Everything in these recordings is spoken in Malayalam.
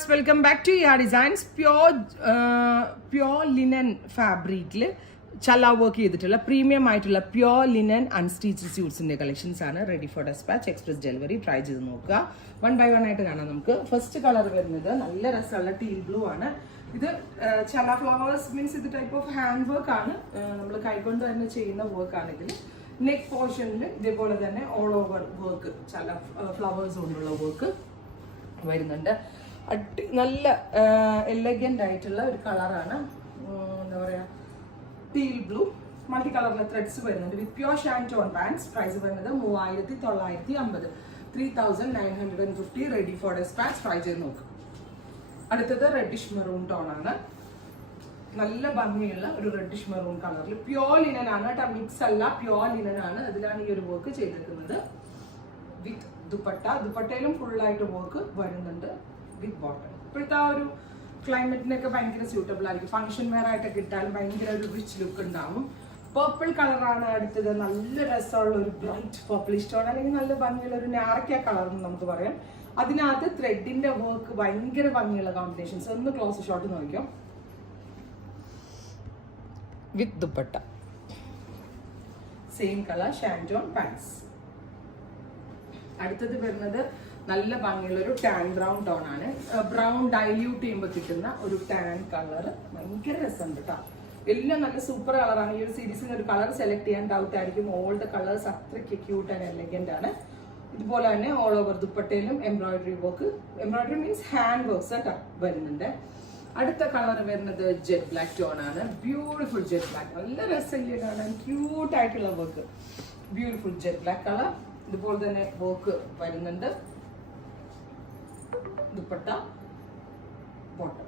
viewers, welcome back to ER Designs. Pure linen fabric ചല്ല വർക്ക് ചെയ്തിട്ടുള്ള പ്രീമിയം ആയിട്ടുള്ള പ്യോർ ലിനൻ അൺസ്റ്റിച്ച് സ്യൂട്ട്സിന്റെ കളക്ഷൻസ് ആണ് ready for dispatch express delivery. Try ചെയ്ത് നോക്കുക. 1 by 1 ആയിട്ട് കാണാം. നമുക്ക് ഫസ്റ്റ് കളർ വരുന്നത് നല്ല രസമുള്ള ടീൽ ബ്ലൂ ആണ്. ഇത് ചല ഫ്ലവേഴ്സ് മീൻസ് ഇത് ടൈപ്പ് ഓഫ് ഹാൻഡ് വർക്ക് ആണ്. നമ്മൾ കൈകൊണ്ട് തന്നെ ചെയ്യുന്ന വർക്ക് ആണ് ഇതിൽ. നെക്ക് പോർഷനിൽ ഇതേപോലെ തന്നെ ഓൾ ഓവർ വർക്ക് ചല ഫ്ലവേഴ്സ് കൊണ്ടുള്ള വർക്ക് വരുന്നുണ്ട്. നല്ല എലഗന്റ് ആയിട്ടുള്ള ഒരു കളറാണ്. എന്താ പറയാ, ടീൽ ബ്ലൂ മൾട്ടി കളറിലെ ത്രെഡ്സ് വരുന്നുണ്ട്. വിത്ത് പ്യോർ ഷാൻറ്റോൺ പാൻസ്. പ്രൈസ് വരുന്നത് 3950, 3950. Ready for dispatch. ട്രൈ ചെയ്ത് നോക്കും. അടുത്തത് റെഡിഷ് മെറൂൺ ടോൺ ആണ്. നല്ല ഭംഗിയുള്ള ഒരു റെഡിഷ് മെറൂൺ കളറിൽ പ്യോർ ലിനൻ ആണ് കേട്ടോ, മിക്സ് അല്ല, പ്യോർ ലിനൻ ആണ്. അതിലാണ് ഈ ഒരു വർക്ക് ചെയ്തിരിക്കുന്നത്. വിത്ത് ദുപ്പട്ടയിലും ഫുള്ളായിട്ട് വർക്ക് വരുന്നുണ്ട്. വിത്ത് ബോട്ടം. ഇപ്പോഴത്തെ ആ ഒരു ക്ലൈമറ്റിനൊക്കെ ഭയങ്കര സ്യൂട്ടബിൾ ആയിരിക്കും. ഫംഗ്ഷൻ വെയർ ആയിട്ടൊക്കെ ഇട്ടാലും ഭയങ്കര ഒരു റിച്ച് ലുക്ക് ഉണ്ടാവും. പേർപ്പിൾ കളറാണ് അടുത്തത്. നല്ല രസമുള്ള ഒരു ബ്രൈറ്റ് പേർപ്പിൾ ഇഷ്ടമാണ്, അല്ലെങ്കിൽ നല്ല ഭംഗിയുള്ള ഒരു നാരക്ക കളർ എന്ന് നമുക്ക് പറയാം. അതിനകത്ത് ത്രെഡിന്റെ വർക്ക് ഭയങ്കര ഭംഗിയുള്ള കോമ്പിനേഷൻസ്. ഒന്ന് ക്ലോസ് ഷോട്ട് നോക്കിയോ. With dupatta, same colour shantoon pants. അടുത്തത് വരുന്നത് നല്ല ഭംഗിയുള്ള ഒരു ടാൻ ബ്രൗൺ ടോൺ ആണ്. ബ്രൗൺ ഡൈല്യൂട്ട് ചെയ്യുമ്പോൾ കിട്ടുന്ന ഒരു ടാൻ കളർ. ഭയങ്കര രസമുണ്ട് കേട്ടോ. എല്ലാം നല്ല സൂപ്പർ കളറാണ്. ഈ ഒരു സീരീസിന് ഒരു കളർ സെലക്ട് ചെയ്യാൻ ഡൗട്ട് ആയിരിക്കും. ഓൾ ദ കളേഴ്സ് അത്രയ്ക്ക് ക്യൂട്ട് ആൻഡ് എലഗന്റ് ആണ്. ഇതുപോലെ തന്നെ ഓൾ ഓവർ ദുപ്പട്ടയിലും embroidery work, embroidery means hand works കേട്ടോ വരുന്നുണ്ട്. അടുത്ത കളർ വരുന്നത് ജെറ്റ് ബ്ലാക്ക് ടോൺ ആണ്. Beautiful jet black. നല്ല രസമില്ലേ കാണാൻ, ക്യൂട്ട് ആയിട്ടുള്ള work. Beautiful jet black colour. ഇതുപോലെ തന്നെ വർക്ക് വരുന്നുണ്ട്. ദുപ്പട്ട, ബോട്ടം.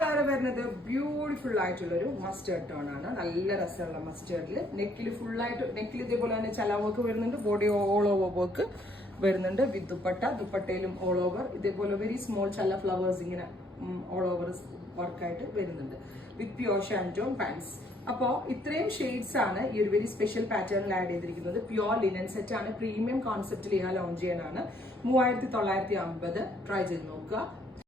താഴെ വരുന്നത് ബ്യൂട്ടിഫുൾ ആയിട്ടുള്ളൊരു മസ്റ്റേർഡ് ടോൺ ആണ്. നല്ല രസമുള്ള മസ്റ്റേർഡിൽ നെക്കിൽ ഫുള്ളായിട്ട്, നെക്കിൽ ഇതേപോലെ തന്നെ ചല വർക്ക് വരുന്നുണ്ട്. ബോഡി ഓൾ ഓവർ വർക്ക് വരുന്നുണ്ട്. വിത്ത് ദുപ്പട്ട, ദുപ്പട്ടയിലും ഓൾ ഓവർ ഇതേപോലെ വെരി സ്മോൾ ചല ഫ്ലവേഴ്സ് ഇങ്ങനെ ഓൾ ഓവർ വർക്കായിട്ട് വരുന്നുണ്ട്. വിത്ത് പ്യോർ ഷാൻറ്റോൺ പാൻസ്. അപ്പോൾ ഇത്രയും ഷെയ്ഡ്സ് ആണ് ഈ ഒരു വെരി സ്പെഷ്യൽ പാറ്റേണിൽ ആഡ് ചെയ്തിരിക്കുന്നത്. പ്യോർ ലിനൻ സെറ്റ് ആണ്. പ്രീമിയം കോൺസെപ്റ്റിൽ ലോഞ്ച് ചെയ്യാനാണ്. 3950. ട്രൈ ചെയ്ത് നോക്കുക.